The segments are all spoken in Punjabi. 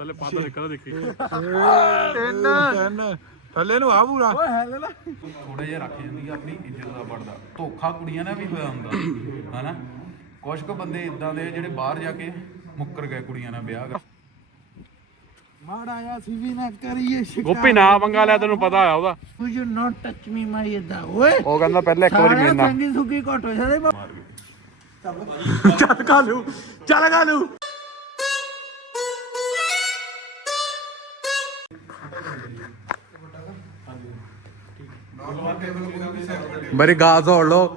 ਥੱਲੇ ਪਾਦਾ ਨਿਕਲਦਾ ਦੇਖੀ। ਤਿੰਨ। ਤਿੰਨ। ਥੱਲੇ ਨੂੰ ਆ ਪੂਰਾ। ਓਏ ਹੈ ਲੈ ਥੋੜਾ ਜਿਹਾ ਰੱਖ ਜਾਂਦੀ ਆ ਆਪਣੀ ਇੱਜ਼ਤ ਦਾ ਪੜਦਾ ਧੋਖਾ ਕੁੜੀਆਂ ਨਾਲ ਵੀ ਹੋਇਆ ਹੁੰਦਾ ਹਨਾ? ਕੁਝ ਕੁ ਬੰਦੇ ਇਦਾਂ ਦੇ ਜਿਹੜੇ ਬਾਹਰ ਜਾ ਕੇ ਮੁੱਕਰ ਗਏ ਕੁੜੀਆਂ ਨਾਲ ਵਿਆਹ ਕਰ ਮਾੜਾ ਆ ਸੀ ਵੀ ਨਾ ਕਰੀਏ ਸ਼ਿਕਾਰ। ਗੋਪੀ ਨਾ ਪੰਗਾ ਲਿਆ ਤੈਨੂੰ ਪਤਾ ਆ ਉਹਦਾ। ਯੂ ਨਾਟ ਟੱਚ ਮੀ ਮਾਈ ਇਦਾਂ ਓਏ। ਉਹ ਕਹਿੰਦਾ ਪਹਿਲਾਂ ਇੱਕ ਵਾਰੀ ਸਾਰਾ ਮਿਲਣਾ। ਸੰਗੀ ਸੁਗੀ ਘਟ ਹੋ ਜਾਦੇ। ਚੱਲ। ਕਾਲੂ ਚੱਲ ਕਾਲੂ ਮੇਰੇ ਗਾਲ ਸੁਣ ਲਓ।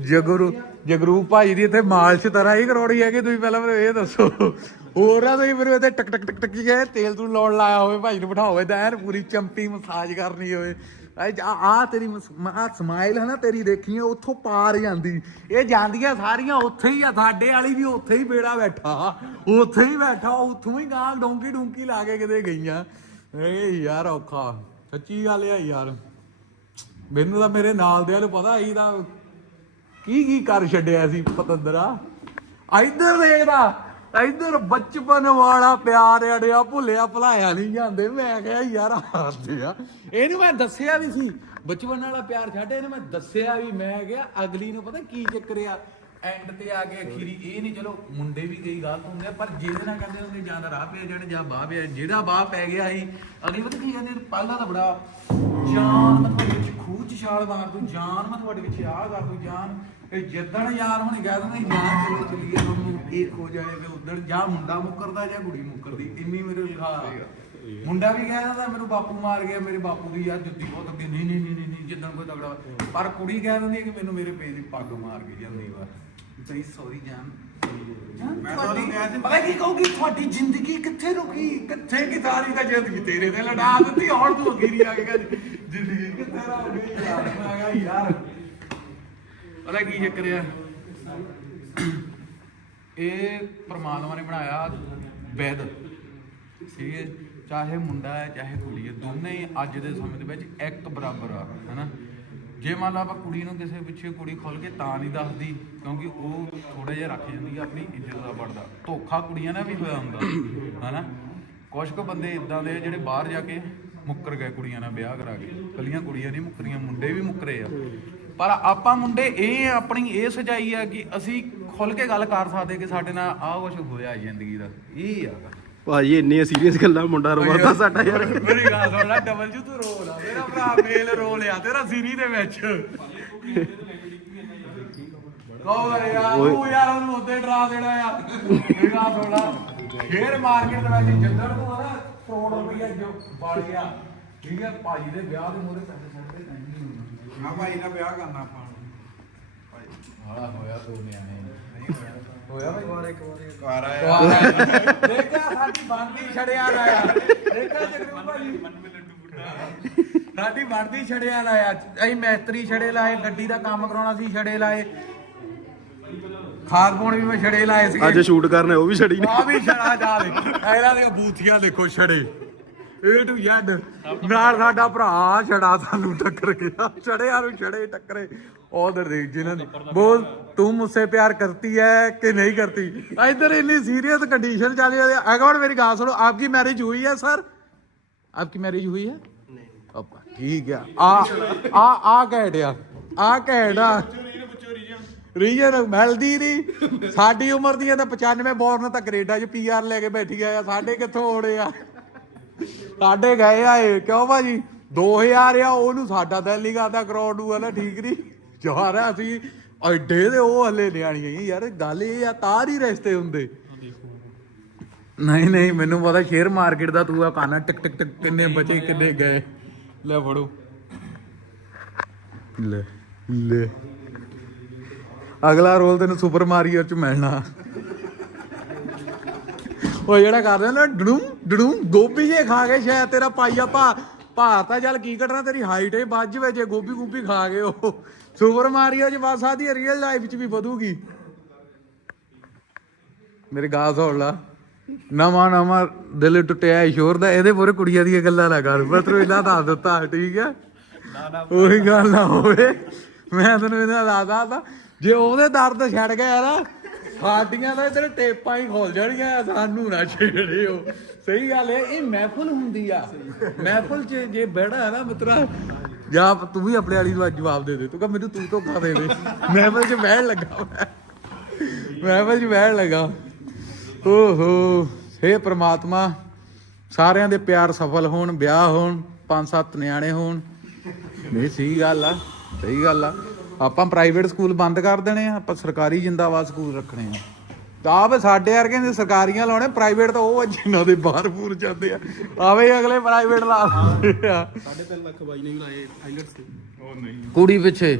ਜਗਰੂ ਜਗਰੂ ਭਾਈ ਦੀ ਇੱਥੇ ਮਾਲਸ਼ ਤਰ੍ਹਾਂ ਹੀ ਕਰੋੜੀ ਹੈ ਕਿ ਤੁਸੀਂ ਪਹਿਲਾਂ ਮੈਨੂੰ ਇਹ ਦੱਸੋ। ਹੋਰ ਆ ਤੁਸੀਂ ਮੈਨੂੰ ਇੱਥੇ ਟਕ ਟਕ ਟਕ ਟਕ ਗਏ, ਤੇਲ ਤੂੰ ਲਾਉਣ ਲਾਇਆ ਹੋਵੇ, ਭਾਈ ਨੂੰ ਬਿਠਾਓਵੇ ਤਾਂ ਐਨ ਪੂਰੀ ਚੰਪੀ ਮਸਾਜ ਕਰਨੀ ਹੋਵੇ। ਆ ਤੇਰੀ ਆ ਸਮਾਈਲ ਹੈ ਨਾ ਤੇਰੀ, ਦੇਖੀ ਉੱਥੋਂ ਪਾਰ ਜਾਂਦੀ। ਇਹ ਜਾਂਦੀਆਂ ਸਾਰੀਆਂ ਉੱਥੇ ਹੀ ਆ, ਸਾਡੇ ਵਾਲੀ ਵੀ ਉੱਥੇ ਹੀ ਬੇੜਾ ਬੈਠਾ। ਉੱਥੇ ਹੀ ਬੈਠਾ, ਉੱਥੋਂ ਹੀ ਗਾਲ ਡੋਂਕੀ ਡੂੰਕੀ ਲਾ ਕੇ ਕਿਤੇ ਗਈਆਂ। ਏ ਯਾਰ ਔਖਾ। ਸੱਚੀ ਗੱਲ ਆ ਯਾਰ। ਮੈਨੂੰ ਤਾਂ ਮੇਰੇ ਨਾਲ ਦੇ ਨੂੰ ਪਤਾ ਸੀ ਤਾਂ ਕੀ ਕੀ ਕਰ ਛੱਡਿਆ ਸੀ ਪਤੰਦਰਾ। ਇੱਧਰ ਦੇਖਦਾ ਇੱਧਰ ਬਚਪਨ ਵਾਲਾ ਪਿਆਰ ਅੜਿਆ, ਭੁੱਲਿਆ, ਭੁਲਾਇਆ ਨਹੀਂ ਜਾਂਦੇ। ਮੈਂ ਕਿਹਾ, ਯਾਰ ਹੱਸਦੇ ਆ। ਇਹਨੂੰ ਮੈਂ ਦੱਸਿਆ ਵੀ ਸੀ, ਬਚਪਨ ਵਾਲਾ ਪਿਆਰ ਛੱਡ, ਇਹਨੂੰ ਮੈਂ ਦੱਸਿਆ ਵੀ, ਮੈਂ ਕਿਹਾ, ਅਗਲੀ ਨੂੰ ਪਤਾ ਕੀ ਚੱਕਰ ਆ? ਐਂਡ ਤੇ ਆ ਕੇ ਅਖੀਰੀ, ਇਹ ਨਹੀਂ, ਚਲੋ, ਮੁੰਡੇ ਵੀ ਕਈ ਗਲਤ ਹੁੰਦੇ ਆ, ਪਰ ਜਿਹਦੇ ਨਾਲ ਕਹਿੰਦੇ ਉਹਨੇ ਜਾਂ ਰਾਹ ਪਿਆ ਜਾਣ, ਜਾਂ ਬਾਹ ਪਿਆ ਜਿਹੜਾ ਬਾਹ ਪੈ ਗਿਆ ਸੀ, ਅਗਲੀ ਪਤਾ ਕੀ ਕਹਿੰਦੇ ਪਹਿਲਾਂ ਤਾਂ ਬੜਾ ਜਾਨ ਮੈਂ ਛਾਲ ਮਾਰ ਦੂੰ ਜਾਨ ਮੈਂ ਤੁਹਾਡੇ ਵਿੱਚ ਆ ਕਰ ਦੂੰ ਜਾਨ। ਇਹ ਜਿੱਦਣ ਯਾਰ ਹੁਣ ਕਹਿ ਦਿੰਦੇ ਜਾਨ ਚਲੋ ਚੱਲੀਏ ਤੁਹਾਨੂੰ ਇਹ ਹੋ ਜਾਏਗਾ ਉਦਣ ਜਾਂ ਮੁੰਡਾ ਮੁੱਕਰਦਾ ਜਾਂ ਕੁੜੀ ਮੁੱਕਰਦੀ ਇੰਨੀ ਮੇਰੇ ਲਿਖਾ ਮੁੰਡਾ ਵੀ ਕਹਿ ਦਿੰਦਾ ਮੈਨੂੰ ਬਾਪੂ ਮਾਰ ਗਿਆ ਮੇਰੇ ਬਾਪੂ ਦੀ ਯਾਰ ਜੁੱਤੀ ਬਹੁਤ ਅੱਗੇ ਨਹੀਂ ਨਹੀਂ ਨਹੀਂ ਨਹੀਂ ਜਿੱਦਣ ਕੋਈ ਤਗੜਾ ਪਰ ਕੁੜੀ ਕਹਿ ਦਿੰਦੀ ਕਿ ਮੈਨੂੰ ਮੇਰੇ ਪੇ ਦੀ ਪੱਗ ਮਾਰ ਕੇ ਜਾਂਦੀ ਵਾਰ ਬਈ ਸੌਰੀ ਜਾਨ। ਮੈਂ ਤਾਂ ਪਤਾ ਕੀ ਕਹੂਗੀ? ਤੁਹਾਡੀ ਜ਼ਿੰਦਗੀ ਕਿੱਥੇ ਰੁਕੀ? ਕਿੱਥੇ ਕੀ ਸਾਰੀ ਤਾਂ ਜ਼ਿੰਦਗੀ? ਤੇਰੇ ਤੇ ਲੜਾ ਦਿੱਤੀ ਹੁਣ ਤੂੰ ਅਗੀਰੀ ਆ ਕੇ ਕਹਿੰਦੀ। ਜ਼ਿੰਦਗੀ ਕਿੱਥੇ ਰਹਿ ਗਈ ਯਾਰ? ਮੈਂ ਕਿਹਾ ਯਾਰ। ਪਤਾ ਕੀ ਚੱਕਰ ਆ? ਇਹ ਪਰਮਾਤਮਾ ਨੇ ਬਣਾਇਆ ਵੈਦ। ਠੀਕ ਹੈ? ਚਾਹੇ ਮੁੰਡਾ ਹੈ, ਚਾਹੇ ਕੁੜੀ ਹੈ, ਦੋਨੇ ਹੀ ਅੱਜ ਦੇ ਸਮੇਂ ਦੇ ਵਿੱਚ ਇੱਕ ਬਰਾਬਰ ਆ, ਹੈਨਾ? ਜੇ ਮੰਨ ਲਾ ਆਪਾਂ ਕੁੜੀ ਨੂੰ ਕਿਸੇ ਪਿੱਛੇ ਕੁੜੀ ਖੋਲ ਕੇ ਤਾਂ ਨਹੀਂ ਦੱਸਦੀ, ਕਿਉਂਕਿ ਉਹ ਥੋੜਾ ਜਿਹਾ ਰੱਖ ਜਾਂਦੀ ਆ ਆਪਣੀ ਇੱਜ਼ਤ ਦਾ ਪੜਦਾ ਧੋਖਾ ਕੁੜੀਆਂ ਨਾਲ ਵੀ ਹੋਇਆ ਹੁੰਦਾ, ਹੈਨਾ? ਕੁਝ ਕੁ ਬੰਦੇ ਇਦਾਂ ਦੇ ਆ ਜਿਹੜੇ ਬਾਹਰ ਜਾ ਕੇ ਮੁੱਕਰ ਗਏ ਕੁੜੀਆਂ ਨਾਲ ਵਿਆਹ ਕਰਾ ਕੇ। ਕੱਲੀਆਂ ਕੁੜੀਆਂ ਨਹੀਂ ਮੁੱਕਰੀਆਂ ਮੁੰਡੇ ਵੀ ਮੁੱਕਰੇ ਆ। ਪਰ ਆਪਾਂ ਮੁੰਡੇ ਇਹ ਆਪਣੀ ਇਹ ਸਚਾਈ ਆ ਕਿ ਅਸੀਂ ਖੁੱਲ ਕੇ ਗੱਲ ਕਰ ਸਕਦੇ ਕਿ ਸਾਡੇ ਨਾਲ ਆਹ ਕੁਝ ਹੋਇਆ ਜ਼ਿੰਦਗੀ ਦਾ। ਇਹ ਆ ਭਾਜੀ ਇੰਨੀਆਂ ਸੀਰੀਅਸ ਗੱਲਾਂ ਮੁੰਡਾ ਰਵਾਤਾ ਸਾਡਾ ਯਾਰ। ਮੇਰੀ ਗੱਲ ਸੁਣ ਲੈ ਡਬਲ ਜੂ ਤੂੰ ਰੋਲ ਆ ਮੇਰਾ ਭਰਾ ਮੇਲ ਰੋਲ ਆ ਤੇਰਾ ਸੀਰੀ ਦੇ ਵਿੱਚ। ਕਹੋ ਯਾਰ ਤੂੰ ਯਾਰ ਉਹਨੂੰ ਉੱਤੇ ਡਰਾ ਦੇਣਾ ਆ ਮੇਰੀ ਗੱਲ ਸੁਣ ਲੈ। ਸ਼ੇਅਰ ਮਾਰਕੀਟ ਦੇ ਵਿੱਚ ਜਿੱਦਣ ਤੂੰ ਨਾ ਕਰੋੜ ਰੁਪਈਆ ਜੋ ਗਿਆ ਠੀਕ ਹੈ ਭਾਜੀ ਦੇ ਵਿਆਹ ਦੇ ਮੂਹਰੇ ਪੈਸੇ ਛੱਡਦੇ ਨਹੀਂ ਹੋਣਾ। ਹਾਂ ਭਾਈ ਨਾਲ ਵਿਆਹ ਕਰਨਾ ਆਪਾਂ ਹਾਲਾ ਹੋਇਆ ਦੋ ਨਿਆਣੇ। ਹੋਇਆ। ਬਈ ਵਾਰ ਇੱਕ ਵਾਰ। ਕੁਆਰਾ ਦੇਖਿਆ ਸਾਡੀ ਬਣਦੀ ਛੜਿਆ ਲਾਇਆ ਦੇਖਿਆ ਜਗਰੂ ਭਾਜੀ? ਸਾਡੀ ਬਣਦੀ ਛੜਿਆ ਲਾਇਆ ਅਸੀਂ ਮੈਸਤਰੀ ਛੜੇ ਲਾਏ ਗੱਡੀ ਦਾ ਕੰਮ ਕਰਾਉਣਾ ਸੀ ਛੜੇ ਲਾਏ। ਖਾਦ ਵੀ ਮੈਂ ਛੜੇ ਲਾਏ ਸੀ ਅੱਜ ਸ਼ੂਟ ਕਰਨਾ ਉਹ ਵੀ ਛੜੀ ਨੇ ਆ ਵੀ ਛੜਾ ਜਾ ਦੇ ਇਹਨਾਂ ਦੀਆਂ ਬੂਥੀਆਂ ਦੇਖੋ ਛੜੇ। ਏ ਟੂ ਜ਼ੈਡ ਨਾਲ ਸਾਡਾ ਭਰਾ ਛੜਾ ਸਾਨੂੰ ਟੱਕਰ ਗਿਆ। ਛੜਿਆਂ ਨੂੰ ਛੜੇ ਟੱਕਰੇ। ਉਧਰ ਦੇਖ ਜਿਨ੍ਹਾਂ ਨੇ ਬੋਲ ਤੂੰ ਮੁੱਸੇ ਪਿਆਰ ਕਰਤੀ ਹੈ ਕਿ ਨਹੀਂ ਕਰਤੀ? ਇਧਰ ਇੰਨੀ ਸੀਰੀਅਸ ਕੰਡੀਸ਼ਨ ਚੱਲ ਰਹੀ ਹੈ ਅਗਵਾੜ ਮੇਰੀ ਗੱਲ ਸੁਣੋ? ਆਪਕੀ ਮੈਰਿਜ ਹੋਈ ਹੈ ਸਰ ਆਪਕੀ ਮੈਰਿਜ ਹੋਈ ਹੈ ਨਹੀਂ। ਠੀਕ ਹੈ ਆ ਆ ਆ ਕਹਿ ਡਿਆ ਆ ਕਹਿ ਡਾ ਰੀਜਨ ਮਿਲਦੀ ਨਹੀਂ। ਸਾਡੀ ਉਮਰ ਦੀਆਂ ਤਾਂ 95 ਬੋਰਨ ਤਾਂ ਕੈਨੇਡਾ 'ਚ ਪੀਆਰ ਲੈ ਕੇ ਬੈਠੀ ਆ। ਸਾਡੇ ਕਿੱਥੋਂ ਹੋਣੇ ਆ? ਸਾਡੇ ਗਏ ਆ ਕਿਉਂ ਭਾਜੀ? 2000 ਆ, ਉਹਨੂੰ ਸਾਡਾ ਦਿਲ ਨਹੀਂ ਕਰਦਾ ਕਰਾਉਣ ਨੂੰ। ਹਨਾ ਠੀਕ ਨਹੀਂ ਯਾਰ, ਅਸੀਂ ਐਡੇ ਦੇ ਉਹ ਹਲੇ ਨਿਆਣੀਆਂ ਯਾਰ, ਗੱਲ ਇਹ ਆ, ਤਾਰ ਹੀ ਰਿਸ਼ਤੇ ਹੁੰਦੇ। ਨਹੀਂ ਨਹੀਂ, ਮੈਨੂੰ ਪਤਾ ਸ਼ੇਅਰ ਮਾਰਕੀਟ ਦਾ ਤੂੰ ਆ ਕਾਨਾ ਟਿਕ ਟਿਕ ਟਿਕ, ਕਿੰਨੇ ਬਚੇ, ਕਿੰਨੇ ਗਏ। ਲੈ ਫੜੋ। ਲੈ ਲੈ। ਅਗਲਾ ਰੋਲ ਤੈਨੂੰ ਸੁਪਰ ਮਾਰੀਓ ਚ ਮਿਲਣਾ। ਉਹ ਜਿਹੜਾ ਕਰਦੇ ਨਾ ਡੜੂਮ ਡੜੂਮ ਗੋਭੀ ਜੇ ਖਾ ਕੇ ਸ਼ਾਇਦ ਤੇਰਾ ਪਾਈਆ ਭਾ ਭਾ ਤਾਂ ਚੱਲ ਕੀ ਕੱਢਣਾ ਤੇਰੀ ਹਾਈਟ ਹੀ ਵੱਜ ਵੇ ਜੇ ਗੋਭੀ ਗੋਭੀ ਖਾ ਗਏ ਉਹ। ਸੁਪਰ ਮਾਰੀਓ ਚ ਬਸ ਆਦੀ ਰੀਅਲ ਲਾਈਫ ਚ ਵੀ ਵਧੂਗੀ। ਮੇਰੇ ਗਾਲ ਸੁਣ ਲਾ। ਨਵਾਂ ਨਵਾਂ ਦਿਲ ਟੁੱਟਿਆ ਸ਼ੋਰ ਦਾ ਇਹਦੇ ਪੂਰੇ ਕੁੜੀਆਂ ਦੀਆਂ ਗੱਲਾਂ ਨਾ ਕਰ। ਤੈਨੂੰ ਇਹਨਾਂ ਦੱਸ ਦਿੱਤਾ ਠੀਕ ਹੈ ਉਹੀ ਗੱਲ ਨਾ ਹੋਵੇ। ਮੈਂ ਤੈਨੂੰ ਇਹਨਾਂ ਦੱਸਦਾ ਜੇ ਉਹਦੇ ਦਰਦ ਛੱਡ ਗਿਆ ਨਾ, ਸਾਡੀਆਂ ਤਾਂ ਇਧਰ ਟੇਪਾਂ ਹੀ ਖੋਲ ਜਾਣੀਆਂ, ਸਾਨੂੰ ਨਾ ਛੇੜਿਓ। ਸਹੀ ਗੱਲ ਹੈ, ਇਹ ਮਹਿਫਲ ਹੁੰਦੀ ਆ। ਮਹਿਫਲ 'ਚ ਜੇ ਬਹਿਣਾ ਹੈ ਨਾ ਮਿੱਤਰਾ, ਜਾਂ ਤੂੰ ਵੀ ਆਪਣੇ ਵਾਲੀ ਨੂੰ ਅੱਜ ਜਵਾਬ ਦੇ ਦੇ। ਤੂੰ ਕਹ ਮੈਨੂੰ ਤੂੰ ਧੋਖਾ ਦੇ ਦੇ। ਮਹਿਫਲ 'ਚ ਬਹਿਣ ਲੱਗਾ ਮੈਂ। ਮਹਿਫਲ 'ਚ ਬਹਿਣ ਲੱਗਾ। ਓਹੋ, ਹੇ ਪ੍ਰਮਾਤਮਾ, ਸਾਰਿਆਂ ਦੇ ਪਿਆਰ ਸਫਲ ਹੋਣ, ਵਿਆਹ ਹੋਣ, ਪੰਜ ਸੱਤ ਨਿਆਣੇ ਹੋਣ। ਨਹੀਂ, ਸਹੀ ਗੱਲ ਆ, ਸਹੀ ਗੱਲ ਆ। ਆਪਾਂ ਪ੍ਰਾਈਵੇਟ ਸਕੂਲ ਬੰਦ ਕਰ ਦੇਣੇ ਆ ਆਪਾਂ ਸਰਕਾਰੀ ਜਿੰਦਾਬਾਦ ਸਕੂਲ ਰੱਖਣੇ ਆ। ਤਾਂ ਆਵੇ ਸਾਡੇ ਵਰਗੇ ਦੇ ਸਰਕਾਰੀਆਂ ਲਾਉਣੇ ਪ੍ਰਾਈਵੇਟ ਤਾਂ ਉਹ ਆ ਜਿਨ੍ਹਾਂ ਦੇ ਬਾਹਰ ਪੂਰ ਜਾਂਦੇ ਆ। ਆਵੇ ਅਗਲੇ ਪ੍ਰਾਈਵੇਟ ਲਾ ਦਿੰਦੇ ਆ। 3.5 ਲੱਖ ਬਾਈ ਨੇ ਲਾਏ ਆਈਲੈਟਸ ਤੇ। ਕੁੜੀ ਪਿੱਛੇ।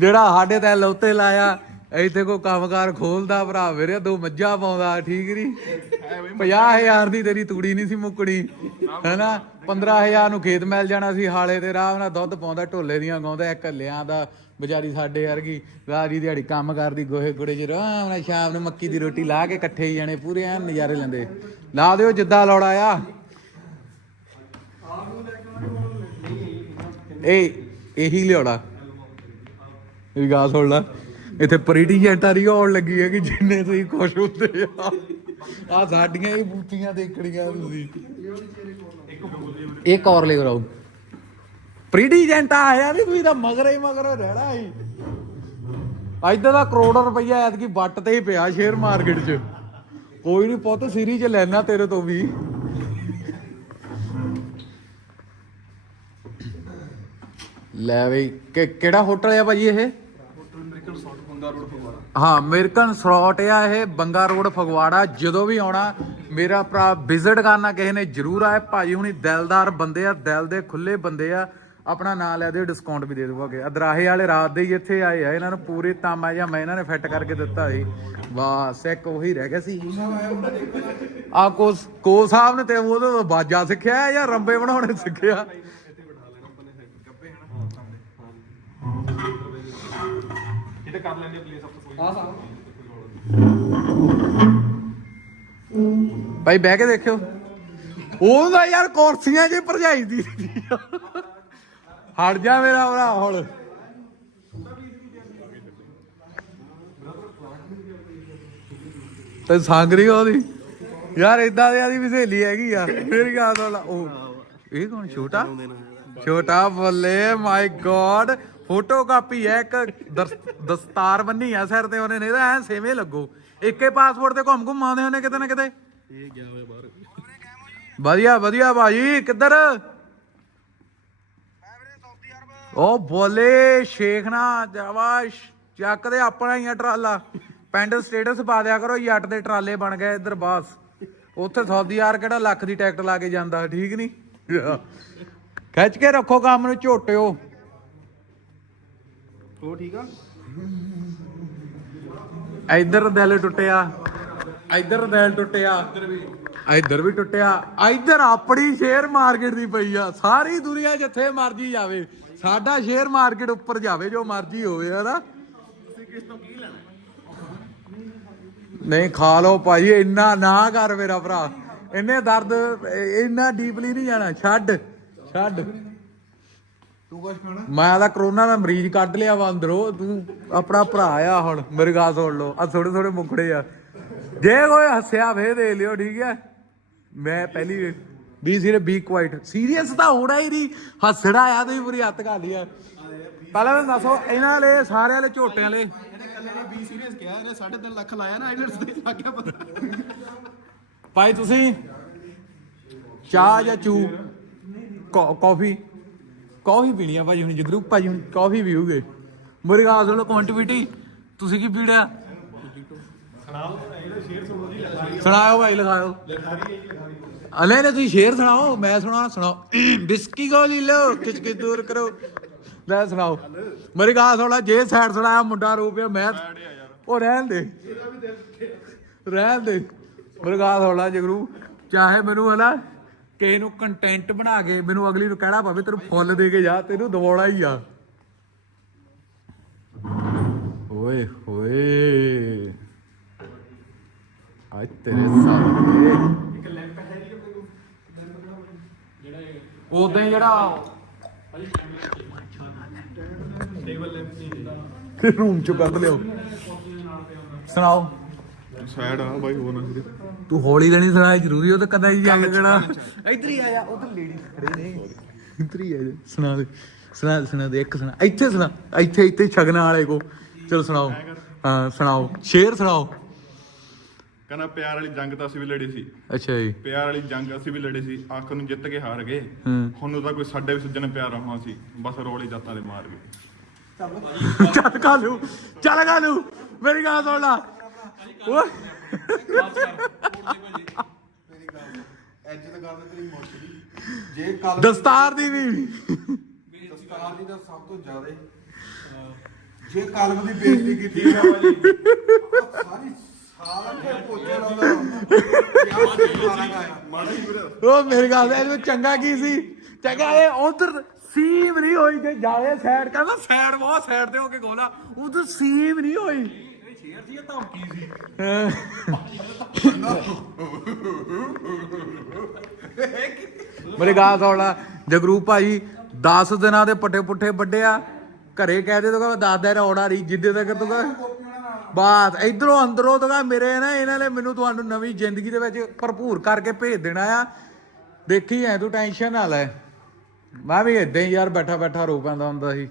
ਜਿਹੜਾ ਸਾਡੇ ਤੇ ਲੌਤੇ ਲਾਇਆ ਇੱਥੇ ਕੋ ਕੰਮਕਾਰ ਖੋਲਦਾ ਭਰਾ ਮੇਰੇ ਦੋ ਮੱਝਾਂ ਪਾਉਂਦਾ ਠੀਕ ਨਹੀਂ 50000 ਦੀ ਤੇਰੀ ਤੂੜੀ ਨਹੀਂ ਸੀ ਮੁੱਕਣੀ ਹੈਨਾ? 15000 ਨੂੰ ਖੇਤ ਮਿਲ ਜਾਣਾ ਸੀ, ਹਾਲੇ ਤੇ ਰਾਹ ਨਾਲ ਦੁੱਧ ਪਾਉਂਦਾ, ਢੋਲੇ ਦੀਆਂ ਗਾਉਂਦਾ ਇੱਕ ਲਿਆਂ ਦਾ ਵਿਚਾਰੀ ਸਾਡੇ ਵਰਗੀ ਰਾਜੀ ਦਿਹਾੜੀ ਕੰਮ ਕਰਦੀ, ਗੋਹੇ ਗੁੜੇ ਚ ਆਰਾਮ ਨਾਲ ਸ਼ਾਮ ਨੂੰ ਮੱਕੀ ਦੀ ਰੋਟੀ ਲਾ ਕੇ ਇਕੱਠੇ ਹੀ ਜਾਣੇ, ਪੂਰੇ ਐਨ ਨਜ਼ਾਰੇ ਲੈਂਦੇ। ਲਾ ਦਿਓ ਜਿੱਦਾਂ ਲੋੜਾ ਆ ਇਹ, ਇਹੀ ਲਿਆਉਣਾ। ਇਹ ਗੱਲ ਸੁਣ ਲੈ। ਇੱਥੇ ਪ੍ਰੀਟੀ ਜੈਂਟਾਰੀ ਹੋਣ ਲੱਗੀ ਹੈ ਕਿ ਜਿੰਨੇ ਤੁਸੀਂ ਖੁਸ਼ ਹੁੰਦੇ ਆ। ਆ ਸਾਡੀਆਂ ਇਹ ਬੂਟੀਆਂ ਦੇਖਣੀਆਂ ਤੁਸੀਂ। ਇੱਕ ਔਰ ਲੈ ਕਰਾਓ ਪ੍ਰੀਟੀ ਜੈਂਟਾ ਆਇਆ ਨਹੀਂ ਤੁਸੀਂ ਤਾਂ ਮਗਰ ਹੀ ਮਗਰ ਰਹਿਣਾ ਹੀ ਇੱਧਰ ਦਾ ਕਰੋੜ ਰੁਪਈਆ ਐਤਕੀ ਵੱਟ ਤੇ ਹੀ ਪਿਆ ਸ਼ੇਅਰ ਮਾਰਕੀਟ 'ਚ। ਕੋਈ ਨਹੀਂ ਪੁੱਤ ਸਿਰੀ 'ਚ ਲੈਣਾ ਤੇਰੇ ਤੋਂ ਵੀ। ਲੈ ਬਈ ਕਿ ਕਿਹੜਾ ਹੋਟਲ ਆ ਭਾਜੀ ਇਹ? ਹਾਂ, ਅਮਰੀਕਨ ਸਲੌਟ ਆ ਇਹ, ਬੰਗਾ ਰੋਡ, ਫਗਵਾੜਾ, ਜਦੋਂ ਵੀ ਆਉਣਾ, ਮੇਰਾ ਭਰਾ ਵਿਜ਼ਿਟ ਕਰਨਾ ਕਿਸੇ ਨੇ, ਜਰੂਰ ਆਏ। ਭਾਜੀ ਹੁਣੀ ਦਿਲਦਾਰ ਬੰਦੇ ਆ, ਦਿਲ ਦੇ ਖੁੱਲੇ ਬੰਦੇ ਆ। ਆਪਣਾ ਨਾਂ ਲੈ ਦਿਓ ਡਿਸਕਾਊਂਟ ਵੀ ਦੇ ਦੇਵਾਂਗੇ ਅਦਰਾਹੇ ਵਾਲੇ ਰਾਤ ਦੇ ਹੀ ਇੱਥੇ ਆਏ ਆ, ਇਹਨਾਂ ਨੂੰ ਪੂਰੇ ਤਾਮਾ ਜਾਂ ਮੈਂ ਇਹਨਾਂ ਨੇ ਫਿੱਟ ਕਰਕੇ ਦਿੱਤਾ ਸੀ। ਬਸ, ਇੱਕ ਉਹੀ ਰਹਿ ਗਿਆ ਸੀ। ਆ ਕੋ ਕੋ ਸਾਹਿਬ ਨੇ ਤੇ ਉਹਦੋਂ ਬਾਜਾ ਸਿੱਖਿਆ ਜਾਂ ਰੰਬੇ ਬਣਾਉਣੇ ਸਿੱਖਿਆ? ਭਾਈ ਬਹਿ ਕੇ ਦੇਖਿਓ। ਉਹਦਾ ਯਾਰ ਕੁਰਸੀਆਂ 'ਚ ਭਰਜਾਈ ਦੀ ਹਟ ਜਾ ਮੇਰਾ ਭਰਾ ਹੁਣ। ਤੇ ਸਾਂਗਰੀ ਉਹਦੀ? ਯਾਰ ਇਦਾਂ ਦੇ ਆਦੀ ਵੀ ਸਹੇਲੀ ਹੈਗੀ ਆ। ਮੇਰੀ ਗੱਲ ਉਹ ਇਹ ਕੌਣ ਛੋਟਾ? ਛੋਟਾ ਬੱਲੇ ਮਾਈ ਗॉड ਫੋਟੋ ਕਾਪੀ ਹੈ ਇੱਕ ਦਸ- ਦਸਤਾਰ ਬੰਨੀ ਆ ਸਿਰ ਤੇ ਉਹਨੇ, ਨਹੀਂ ਤਾਂ ਐ ਸੇਵੇਂ ਲੱਗੋ। ਇੱਕੇ ਪਾਸਪੋਰਟ ਤੇ ਘੁੰਮ ਘੁੰਮ ਆਉਂਦੇ ਉਹਨੇ ਕਿਤੇ ਨਾ ਕਿਤੇ। ਇਹ ਗਿਆ ਹੋਇਆ ਬਾਹਰ ਵਧੀਆ ਵਧੀਆ ਭਾਜੀ, ਕਿੱਧਰ? ਉਹ ਬੋਲੇ, ਸ਼ੇਖ ਨਾ ਚੱਕ ਦੇ ਆਪਣਾ ਹੀ ਆ ਟਰਾਲਾ। ਪਿੰਡ ਸਟੇਟਸ ਪਾ ਦਿਆ ਕਰੋ ਜੱਟ ਦੇ ਟਰਾਲੇ ਬਣ ਗਏ ਇੱਧਰ, ਬਾਸ। ਉੱਥੇ ਸੌਦੀ ਯਾਰ ਕਿਹੜਾ ਲੱਖ ਦੀ ਟਿਕਟ ਲਾ ਕੇ ਜਾਂਦਾ, ਠੀਕ ਨਹੀਂ ਖਿੱਚ ਕੇ ਰੱਖੋ ਕੰਮ ਨੂੰ, ਝੋਟਿਓ। ਉਹ ਠੀਕ ਆ? ਇੱਧਰ ਦਿਲ ਟੁੱਟਿਆ। ਇੱਧਰ ਦਿਲ ਟੁੱਟਿਆ। ਇੱਧਰ ਵੀ। ਟੁੱਟਿਆ। ਇੱਧਰ ਆਪਣੀ ਸ਼ੇਅਰ ਮਾਰਕੀਟ ਦੀ ਪਈ ਆ। ਸਾਰੀ ਦੁਨੀਆ ਜਿੱਥੇ ਮਰਜ਼ੀ ਜਾਵੇ। ਸਾਡਾ ਸ਼ੇਅਰ ਮਾਰਕੀਟ ਉੱਪਰ ਜਾਵੇ ਜੋ ਮਰਜ਼ੀ ਹੋਵੇ ਹਨਾ? ਨਹੀਂ ਖਾ ਲਓ ਭਾਈ ਇੰਨਾ ਨਾ ਕਰ ਮੇਰਾ ਭਰਾ। ਇੰਨੇ ਦਰਦ ਇੰਨਾ ਡੀਪਲੀ ਨਹੀਂ ਜਾਣਾ। ਛੱਡ ਛੱਡ। ਤੂੰ ਕੁਝ ਖਾਣਾ? ਮੈਂ ਤਾਂ ਕਰੋਨਾ ਦਾ ਮਰੀਜ਼ ਕੱਢ ਲਿਆ ਵਾ ਅੰਦਰੋਂ ਤੂੰ ਆਪਣਾ ਭਰਾ ਆ ਹੁਣ ਮੇਰੀ ਗੱਲ ਸੁਣ ਲਓ ਆ ਥੋੜੇ ਥੋੜੇ ਮੁਕੜੇ ਆ। ਜੇ ਕੋਈ ਹੱਸਿਆ ਫੇ ਦੇ ਲਿਓ ਠੀਕ ਹੈ? ਮੈਂ ਪਹਿਲੀ B C B quite serious ਤਾਂ ਹੋਣਾ ਹੀ ਨਹੀਂ ਹੱਸੜਾ ਆ ਤੁਸੀਂ ਪੂਰੀ ਹੱਥ ਕਰ ਲਿਆ ਪਹਿਲਾਂ ਮੈਨੂੰ ਦੱਸੋ ਇਹਨਾਂ ਵਾਲੇ ਸਾਰੇ ਵਾਲੇ ਝੋਟੇ ਵਾਲੇ? ਇਹਨੇ ਕੱਲੇ ਨੇ ਬੀ ਸੀਰੀਅਸ ਕਿਹਾ ਇਹਨੇ 3.5 ਲੱਖ ਲਾਇਆ ਨਾ ਆਈਲੈਟਸ ਤੇ ਲੱਗ ਗਿਆ ਪਤਾ। ਭਾਈ ਤੁਸੀਂ ਚਾਹ ਜਾਂ ਚੂ? ਕੌਫੀ? ਕੌਫੀ ਪੀਣੀ ਆ ਭਾਜੀ ਹੁਣ ਜਗਰੂਪ ਭਾਜੀ ਹੁਣ ਕੌਫੀ ਪੀਓਗੇ ਮੇਰੀ ਸੁਣ ਲਓ ਕੁਆਂਟੀਟੀ ਤੁਸੀਂ ਕੀ ਪੀੜਿਆ ਸੁਣਾਓ ਭਾਈ ਲਿਖਾਓ ਅਲੇ ਨੇ ਤੁਸੀਂ ਸ਼ੇਰ ਸੁਣਾਓ ਮੈਂ ਸੁਣਾ ਸੁਣਾਓ। ਬਿਸਕੀ ਗੋਲੀ ਲੋ ਕਿਚ ਕਿ ਦੂਰ ਕਰੋ। ਲੈ ਸੁਣਾਓ। ਮੇਰੀ ਸੁਣ ਲੈ ਜੇ ਸਾਈਡ ਸੁਣਾਇਆ ਮੁੰਡਾ ਰੋ ਪਿਆ ਮੈਂ ਉਹ ਰਹਿਣ ਦੇ। ਰਹਿਣ ਦੇ। ਮੇਰੀ ਸੁਣ ਲੈ ਜਗਰੂ ਚਾਹੇ ਮੈਨੂੰ ਹਨਾ ਕਿਸੇ ਨੂੰ ਕੰਟੈਂਟ ਬਣਾ ਕੇ ਮੈਨੂੰ ਅਗਲੀ ਨੂੰ ਕਹਿਣਾ ਪਵੇ ਤੈਨੂੰ ਫੁੱਲ ਦੇ ਕੇ ਜਾ ਤੈਨੂੰ ਦਵਾਉਣਾ ਹੀ ਆ। ਓਏ ਹੋਏ। ਅੱਜ ਤੇਰੇ ਸਾਹਮਣੇ ਉਦਾਂ ਹੀ ਜਿਹੜਾ ਰੂਮ ਚੋਂ ਕੱਢ ਲਿਓ। ਸੁਣਾਓ। ਸਾਈਡ ਆ ਬਾਈ ਹੋਰ ਨਾ ਕਿਤੇ ਤੂੰ ਹੌਲੀ ਦੇਣੀ ਸੁਣਾਈ ਜ਼ਰੂਰੀ ਉਹ ਤਾਂ ਕਦਾ ਹੀ ਜੰਗ ਇੱਧਰ ਹੀ ਆ ਜਾ ਉਧਰ ਲੇਡੀ ਖੜੇ ਨੇ ਇੱਧਰ ਹੀ ਆ ਜਾ ਸੁਣਾ ਦੇ ਸੁਣਾ ਸੁਣਾ ਦੇ ਇੱਕ ਸੁਣਾ ਇੱਥੇ ਸੁਣਾ ਇੱਥੇ ਇੱਥੇ ਛਗਣਾ ਵਾਲੇ ਕੋ ਚਲ ਸੁਣਾਓ ਹਾਂ ਸੁਣਾਓ ਸ਼ੇਰ ਸੁਣਾਓ ਕਹਿੰਦਾ ਪਿਆਰ ਵਾਲੀ ਜੰਗ ਤਾਂ ਅਸੀਂ ਵੀ ਲੜੀ ਸੀ ਅੱਛਾ ਜੀ ਪਿਆਰ ਵਾਲੀ ਜੰਗ ਅਸੀਂ ਵੀ ਲੜੀ ਸੀ ਆਖਰ ਨੂੰ ਜਿੱਤ ਕੇ ਹਾਰ ਗਏ ਹੁਣ ਤਾਂ ਕੋਈ ਸਾਡੇ ਵੀ ਸੱਜਣ ਪਿਆਰ ਰਹਾ ਸੀ ਬਸ ਰੋਲੀ ਜਾਤਾਂ ਦੇ ਮਾਰ ਗਏ ਚੱਲ ਕਾਲੂ ਚੱਲ ਕਾਲੂ ਮੇਰੀ ਗੱਲ ਸੁਣ ਲਾ ਓਏ ਇੱਜ਼ਤ ਕਰਦੇ ਤੇਰੀ ਮੁੱਛ ਦੀ ਜੇ ਕੱਲ ਦਸਤਾਰ ਦੀ ਵੀ। ਦਸਤਾਰ ਦੀ ਤਾਂ ਸਭ ਤੋਂ ਜ਼ਿਆਦਾ। ਜੇ ਕਲਮ ਦੀ ਬੇਇੱਜ਼ਤੀ ਕੀਤੀ ਨਾ ਭਾਜੀ ਸਾਰੀ ਸਾਲ ਕੇ ਪੋਚੇ ਲਾਉਂਦਾ। ਉਹ ਮੇਰੀ ਗੱਲ ਇਹ ਵਿੱਚ ਚੰਗਾ ਕੀ ਸੀ? ਚੰਗਾ ਇਹ ਉਧਰ ਸੀਮ ਨਹੀਂ ਹੋਈ ਜੇ ਜਾਵੇ ਸਾਈਡ ਕਹਿੰਦਾ ਸਾਈਡ ਬਹੁਤ ਸਾਈਡ ਤੇ ਹੋ ਕੇ ਗੋਲਾ ਉਧਰ ਸੀਮ ਨਹੀਂ ਹੋਈ। ਸ਼ੇਰ ਸੀ ਧਮਕੀ ਸੀ? ਮੇਰੀ ਗੱਲ ਸੁਣ ਲਾ, ਜਗਰੂਪ ਭਾਈ 10 ਦਿਨਾਂ ਦੇ ਪੱਟੇ ਪੁੱਠੇ ਵੱਡਿਆ ਘਰੇ ਕਹਿ ਦੇ ਤੋ 10 ਦਿਨ ਆਉਣਾ ਨਹੀਂ ਜਿੱਦੇ ਤੱਕ ਤੂੰ ਬਾਤ, ਇਧਰੋਂ ਅੰਦਰੋਂ ਤਾਂ ਮੇਰੇ ਨਾ ਇਹਨਾਂ ਨੇ ਮੈਨੂੰ ਤੁਹਾਨੂੰ ਨਵੀਂ ਜ਼ਿੰਦਗੀ ਦੇ ਵਿੱਚ ਭਰਪੂਰ ਕਰਕੇ ਭੇਜ ਦੇਣਾ ਆ। ਦੇਖੀ ਐ, ਤੂੰ ਟੈਨਸ਼ਨ ਨਾ ਲੈ। ਮੈਂ ਵੀ ਇਦਾਂ ਹੀ ਯਾਰ ਬੈਠਾ ਬੈਠਾ ਰੋ ਪੈਂਦਾ ਹੁੰਦਾ ਸੀ।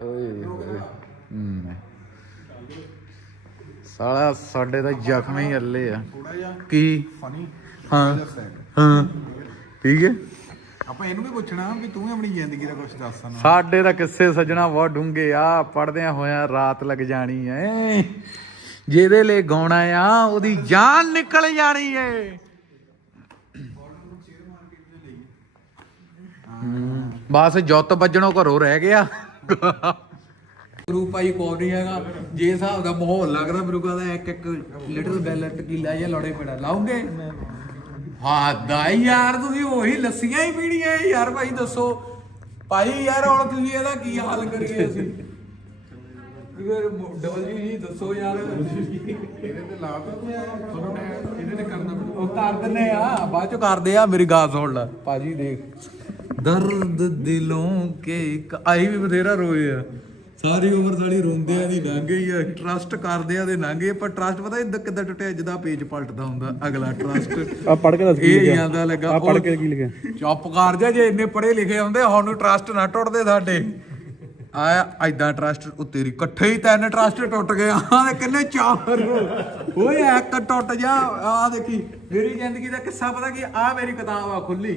ਓਏ ਸਾਲਾ ਸਾਡੇ ਤਾਂ ਜ਼ਖਮ ਹੀ ਅੱਲੇ ਆ। ਥੋੜਾ ਜਿਹਾ ਕੀ? ਫਨੀ ਹਾਂ। ਹਾਂ। ਠੀਕ ਹੈ? ਆਪਾਂ ਇਹਨੂੰ ਵੀ ਪੁੱਛਣਾ ਵੀ ਤੂੰ ਆਪਣੀ ਜ਼ਿੰਦਗੀ ਦਾ ਕੁਝ ਦੱਸ ਸਾਨੂੰ। ਸਾਡੇ ਤਾਂ ਕਿੱਸੇ ਸੱਜਣਾ ਬਹੁਤ ਡੂੰਘੇ ਆ। ਪੜਦਿਆਂ ਹੋਇਆਂ ਰਾਤ ਲੱਗ ਜਾਣੀ ਐ। ਜਿਹਦੇ ਲਈ ਗਾਉਣਾ ਆ ਉਹਦੀ ਜਾਨ ਨਿਕਲ ਜਾਣੀ ਐ ਬਸ ਜੁੱਤ ਵੱਜਣੋਂ ਘਰੋਂ ਰਹਿ ਗਿਆ। ਗਰੂਪ ਭਾਈ ਕੋਈ ਨਹੀਂ ਹੈਗਾ। ਜੇ ਹਿਸਾਬ ਦਾ ਮਾਹੌਲ ਲੱਗਦਾ ਮੈਨੂੰ ਕਹਿੰਦਾ ਇੱਕ ਇੱਕ ਲਿਟਲ ਬੈਲਟ ਕੀਲਾ ਜਾਂ ਲੋੜੇ ਪੜਾ ਲਾਉਂਗੇ ਹਾਂ ਯਾਰ, ਤੁਸੀਂ ਉਹੀ ਲੱਸੀਆਂ ਹੀ ਪੀਣੀਆਂ ਯਾਰ ਭਾਈ, ਦੱਸੋ। ਭਾਈ ਯਾਰ, ਹੁਣ ਤੁਸੀਂ ਇਹਦਾ ਕੀ ਹੱਲ ਕਰੀਏ ਅਸੀਂ? ਫਿਰ ਡਬਲ ਜੀ ਜੀ ਦੱਸੋ ਯਾਰ। ਇਹਦੇ ਤੇ ਲਾ ਤਾ ਇਹਦੇ ਤੇ ਕਰਨਾ ਉਹ ਕਰ ਦਿੰਨੇ ਆ। ਬਾਅਦ ਚ ਕਰਦੇ ਆ। ਮੇਰੀ ਗਾਲ ਸੁਣ ਲੈ। ਭਾਜੀ ਦੇਖ। ਦਰਦ ਦਿਲੋਂ ਕੇ ਇੱਕ- ਵੀ ਬਥੇਰਾ ਰੋਏ ਆ। ਸਾਰੀ ਉਮਰ ਸਾਡੀ ਰੋਂਦੇ ਆ ਦੀ ਲੰਘੇ ਹੀ ਆ ਟਰਸਟ ਕਰਦੇ ਆ ਦੇ ਲੰਘੇ ਪਰ ਟਰਸਟ ਪਤਾ ਇਦਾਂ ਕਿੱਦਾਂ ਟੁੱਟਿਆ ਜਿੱਦਾਂ ਪੇਜ ਪਲਟਦਾ ਹੁੰਦਾ ਅਗਲਾ ਟਰਸਟ ਆ ਪੜ ਕੇ ਦੱਸ ਇਹ ਜਾਂਦਾ ਲੱਗਾ ਆ ਪੜ ਕੇ ਕੀ ਲਿਖਿਆ? ਚੁੱਪ ਕਰ ਜਾ ਜੇ ਇੰਨੇ ਪੜੇ ਲਿਖੇ ਹੁੰਦੇ ਹੁਣ ਟਰਸਟ ਨਾ ਟੁੱਟਦੇ ਸਾਡੇ। ਆ ਐਦਾਂ ਟਰਸਟ ਉਹ ਤੇਰੀ ਇਕੱਠੇ ਹੀ ਤਿੰਨ ਟਰਸਟ ਟੁੱਟ ਗਏ ਆ ਤੇ ਕਿੰਨੇ ਚਾਰ। ਓਏ ਇੱਕ ਟੁੱਟ ਜਾ ਆ ਦੇਖੀ ਮੇਰੀ ਜ਼ਿੰਦਗੀ ਦਾ ਕਿੱਸਾ ਪਤਾ ਕੀ ਆ ਮੇਰੀ ਕਿਤਾਬ ਆ ਖੁੱਲੀ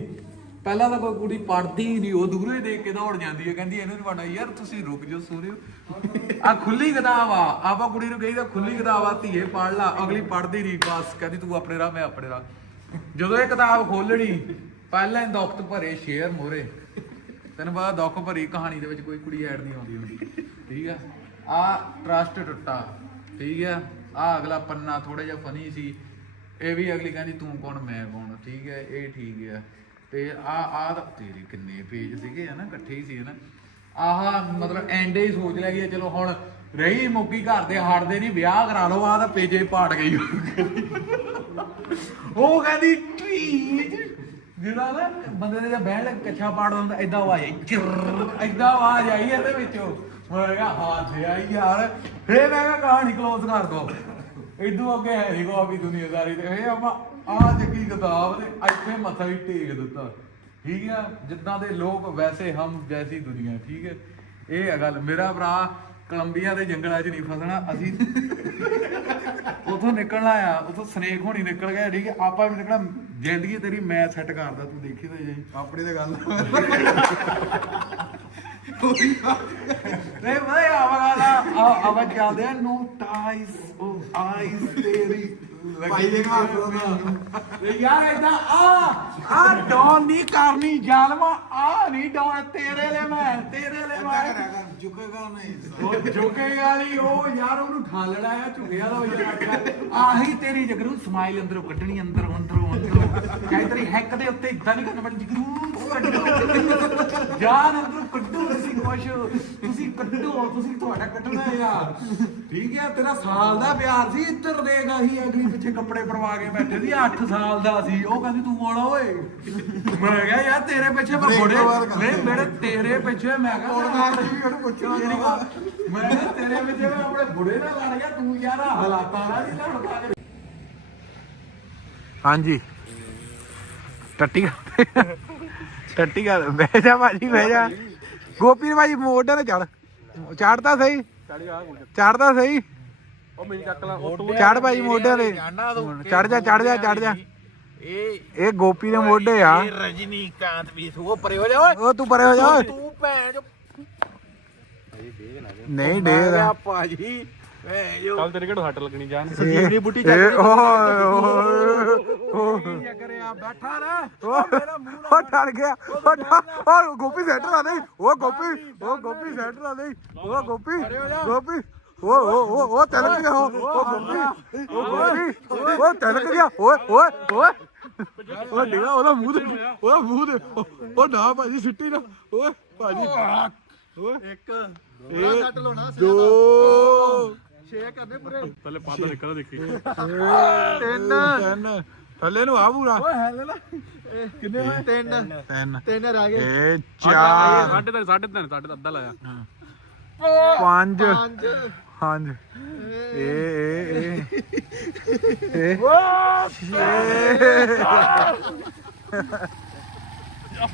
ਪਹਿਲਾਂ ਤਾਂ ਕੋਈ ਕੁੜੀ ਪੜਦੀ ਹੀ ਨਹੀਂ, ਉਹ ਦੂਰੋਂ ਹੀ ਦੇਖ ਕੇ ਦੌੜ ਜਾਂਦੀ ਹੈ, ਕਹਿੰਦੀ ਇਹਨੂੰ ਨਹੀਂ ਯਾਰ ਤੁਸੀਂ ਰੁਕ ਜਾਓ ਸੂਰਿਓ ਆ ਖੁੱਲੀ ਕਿਤਾਬ ਆ, ਆਪਾਂ ਕੁੜੀ ਨੂੰ ਕਹੀਦਾ ਖੁੱਲੀ ਕਿਤਾਬ ਆ, ਧੀਏ ਪੜ ਲਾ, ਅਗਲੀ ਪੜਦੀ ਨਹੀਂ ਬਸ, ਕਹਿੰਦੀ ਤੂੰ ਆਪਣੇ ਰਾਹ, ਮੈਂ ਆਪਣੇ ਰਾਹ। ਜਦੋਂ ਇਹ ਕਿਤਾਬ ਖੋਲਣੀ ਪਹਿਲਾਂ ਹੀ ਦੁੱਖ ਭਰੇ ਸ਼ੇਰ ਮੋਰੇ ਤੈਨੂੰ ਪਤਾ ਦੁੱਖ ਭਰੀ ਕਹਾਣੀ ਦੇ ਵਿੱਚ ਕੋਈ ਕੁੜੀ ਐਡ ਨਹੀਂ ਆਉਂਦੀ ਹੁੰਦੀ। ਠੀਕ ਆ? ਆ ਟਰਸਟ ਟੁੱਟਾ, ਠੀਕ ਆ? ਆ ਅਗਲਾ ਪੰਨਾ ਥੋੜਾ ਜਿਹਾ ਫਨੀ ਸੀ। ਇਹ ਵੀ ਅਗਲੀ ਕਹਿੰਦੀ, ਤੂੰ ਕੌਣ, ਮੈਂ ਕੌਣ? ਠੀਕ ਹੈ ਇਹ ਠੀਕ ਹੈ ਤੇ ਆ ਆ ਤੇਰੇ ਕਿੰਨੇ ਪੇਜ ਸੀਗੇ ਹਨਾ, ਇਕੱਠੇ ਹੀ ਸੀ ਹਨਾ। ਆਹ ਮਤਲਬ ਐਂਡੇ ਹੀ ਸੋਚ ਲਿਆ ਕਿ ਚਲੋ ਹੁਣ ਰਹੀ ਮੁੱਕੀ ਘਰ ਦੇ, ਹਟਦੇ ਨਹੀਂ ਵਿਆਹ ਕਰਾ ਲਓ ਆ ਤਾਂ ਪੇਜੇ ਪਾੜ ਗਈ ਉਹ ਕਹਿੰਦੀ ਟੀਜ ਜਿਹੜਾ ਨਾ ਬੰਦੇ ਦੇ ਬਹਿਣ ਲੱਗ, ਕੱਛਾ ਪਾੜ ਹੁੰਦਾ ਐਦਾਂ ਆਵਾਜ਼ ਆਈ ਚਿਰ ਐਦਾਂ ਆਵਾਜ਼ ਆਈ ਇਹਦੇ ਵਿੱਚੋਂ। ਮੈਂ ਕਿਹਾ, ਹਾਂ ਆਈ ਯਾਰ, ਫੇਰ ਮੈਂ ਕਿਹਾ ਕਹਾਣੀ ਕਲੋਜ਼ ਕਰ ਦੋ। ਇਦੋਂ ਅੱਗੇ ਹੈ ਨਹੀਂ ਕੋ ਦੁਨੀਆਦਾਰੀ ਤੇ। ਇਹ ਆਪਾਂ ਆ ਚੱਕੀ ਕਿਤਾਬ ਤੇ ਇੱਥੇ ਮੱਥਾ ਹੀ ਟੇਕ ਦਿੱਤਾ। ਠੀਕ ਆ? ਜਿੱਦਾਂ ਦੇ ਲੋਕ ਵੈਸੇ ਹਮ ਜੈਸੀ ਦੁਨੀਆ ਠੀਕ ਹੈ ਇਹ ਹੈ ਗੱਲ। ਮੇਰਾ ਭਰਾ ਕੋਲੰਬੀਆ ਦੇ ਜੰਗਲਾਂ 'ਚ ਨਹੀਂ ਫਸਣਾ। ਅਸੀਂ ਉਥੋਂ ਨਿਕਲਣਾ ਆ ਉਥੋਂ ਸਨੇਕ ਹੋਣੀ ਨਿਕਲ ਗਿਆ ਠੀਕ ਹੈ ਆਪਾਂ ਵੀ ਨਿਕਲਣਾ। ਜ਼ਿੰਦਗੀ ਤੇਰੀ ਮੈਂ ਸੈੱਟ ਕਰਦਾ ਤੂੰ ਦੇਖੀ ਤਾਂ ਜਾਈ। ਆਪਣੀ ਤੇ ਗੱਲ। ਨਹੀਂ ਮੈਂ ਆਵਾ ਗਾਲਾ ਆਵਾ ਚੱਲਦੇ ਆ ਨੋ ਟਾਈਸ ਉਹ ਆਈਸ ਤੇਰੀ ਭਾਈ ਦੇ ਘਰ ਤੋਂ ਯਾਰ ਏਦਾਂ ਆ ਆ ਡੌਨ ਨਹੀਂ ਕਰਨੀ ਜ਼ਾਲਮਾ ਆ ਨਹੀਂ ਡੌਨ ਤੇਰੇ ਲਈ ਮੈਂ ਤੇਰੇ ਲਈ ਮੈਂ। ਝੁਕੇਗਾ ਨਹੀਂ ਉਹ ਝੁਕੇ ਵਾਲੀ ਉਹ ਯਾਰ ਉਹਨੂੰ ਠਾਲਣਾ ਆ ਝੁਕਿਆ ਦਾ ਯਾਰ ਆਹੀ ਤੇਰੀ ਜਗਰੂ ਸਮਾਈਲ ਅੰਦਰੋਂ ਕੱਢਣੀ ਅੰਦਰੋਂ ਅੰਦਰੋਂ ਅੰਦਰੋਂ। ਕਹੇ ਤੇਰੀ ਹੈਕ ਦੇ ਉੱਤੇ ਇਦਾਂ ਨਹੀਂ ਕਰਨਾ ਬਟ ਜਗਰੂ ਕੱਢੋ। ਜਾਨ ਅੰਦਰੋਂ ਕੱਢੋ ਤੁਸੀਂ ਕੁਛ। ਤੁਸੀਂ ਕੱਢੋ ਤੁਸੀਂ ਤੁਹਾਡਾ ਕੱਢਣਾ ਯਾਰ। ਠੀਕ ਹੈ ਤੇਰਾ ਸਾਲ ਦਾ ਪਿਆਰ ਸੀ ਇੱਧਰ ਦੇਗਾ ਹੀ ਅਗਲੀ ਪਿੱਛੇ ਕੱਪੜੇ ਪਰਵਾ ਕੇ ਬੈਠੇ ਸੀ 8 ਸਾਲ ਦਾ ਸੀ। ਉਹ ਕਹਿੰਦੀ ਤੂੰ ਕੌਣ ਆ ਓਏ। ਮੈਂ ਕਿਹਾ ਯਾਰ ਤੇਰੇ ਪਿੱਛੇ ਮੈਂ ਤੋਂ ਬਾਅਦ ਕਰਦੇ ਨਹੀਂ ਮੇਰੇ ਤੇਰੇ ਪਿੱਛੇ ਮੈਂ ਕਿਹਾ ਪੌਡਕਾਸਟ ਵੀ ਉਹਨੂੰ ਪੁੱਛਣਾ ਮੇਰੀ ਗੱਲ- ਮੈਂ ਕਿਹਾ ਤੇਰੇ ਵਿੱਚ ਮੈਂ ਆਪਣੇ ਬੁੜੇ ਨਾਲ ਲੜ ਗਿਆ ਤੂੰ ਯਾਰ ਹਾਲਾਤਾਂ ਨਾਲ ਨਹੀਂ ਲੜਦਾ ਹਾਂਜੀ। ਟੱਟੀ ਟੱਟੀ ਕਰ ਬਹਿ ਜਾ ਭਾਜੀ ਬਹਿ ਜਾ। ਗੋਪੀ ਭਾਜੀ ਮੋਢੇ ਤੇ ਚੜ ਚੜਦਾ ਸਹੀ? ਚੜਦਾ ਸਹੀ? ਉਹ ਮੇਰੀ ਚੱਕ ਲਾ ਚੜ ਭਾਜੀ ਮੋਢੇ ਤੇ। ਚੜ ਜਾ ਚੜ ਜਾ ਚੜ ਜਾ। ਇਹ ਇਹ ਗੋਪੀ ਦੇ ਮੋਢੇ ਆ। ਰਜਨੀਕਾਂਤ ਵੀ ਉਹ ਪਰੇ ਹੋ ਜਾ ਓਏ। ਉਹ ਤੂੰ ਪਰੇ ਹੋ ਜਾ। ਤੂੰ ਭੈਣ ਜੋ। ਨਹੀਂ ਡੇਗਾ ਭਾਜੀ। ਜੋ ਕੱਲ ਤੇਰੇ ਕਿਹੜਾ ਹੱਟ ਲੱਗਣੀ ਜਾਨ ਸੰਜੀਵਨੀ ਬੁੱਟੀ ਚੱਕ ਉਹ ਕਰਿਆ? ਬੈਠਾ ਨਾ ਉਹ ਡਰ ਗਿਆ। ਉਹ ਡਰ- ਉਹ ਗੋਪੀ ਸੈਂਟਰ ਆ ਨਹੀਂ ਉਹ ਗੋਪੀ ਉਹ ਗੋਪੀ ਸੈਂਟਰ ਆ ਨਹੀਂ ਉਹ ਗੋਪੀ ਗੋਪੀ। ਉਹ ਉਹ ਉਹ ਉਹ ਤਲਕ ਗਿਆ। ਉਹ ਗੋਪੀ ਉਹ ਗੋਪੀ ਉਹ ਤਲਕ ਗਿਆ। ਓਏ ਓਏ ਓਏ। ਉਹ ਡਿਗਾ ਉਹਦਾ ਮੂੰਹ ਦੇ ਉਹਦਾ ਮੂੰਹ ਦੇ ਉਹ- ਨਾ ਭਾਜੀ ਸਿੱਟੀ ਨਾ। ਓਏ ਭਾਜੀ। ਓਏ ਇੱਕ। ਸੱਟ ਲਾਉਣਾ ਦੋ। ਛੇ ਕਰਨੇ ਪੂਰੇ। ਥੱਲੇ ਪੱਦ ਨਿਕਲਦਾ ਦੇਖੀ। ਤਿੰਨ। ਤਿੰਨ। ਥੱਲੇ ਨੂੰ ਆ ਪੂਰਾ। ਓਏ ਹੈ ਲੈ ਇਹ ਕਿੰਨੇ ਹੋਏ? ਤਿੰਨ। ਤਿੰਨ। ਤਿੰਨ ਰਹਿ ਗਏ ਇਹ ਚਾਰ। ਸਾਢੇ ਤਿੰਨ ਸਾਢੇ ਤਿੰਨ ਸਾਢੇ ਅੱਧਾ ਲਾਇਆ। ਪੰਜ। ਪੰਜ। ਹਾਂਜੀ ਇਹ ਇਹ ਇਹ ਇਹ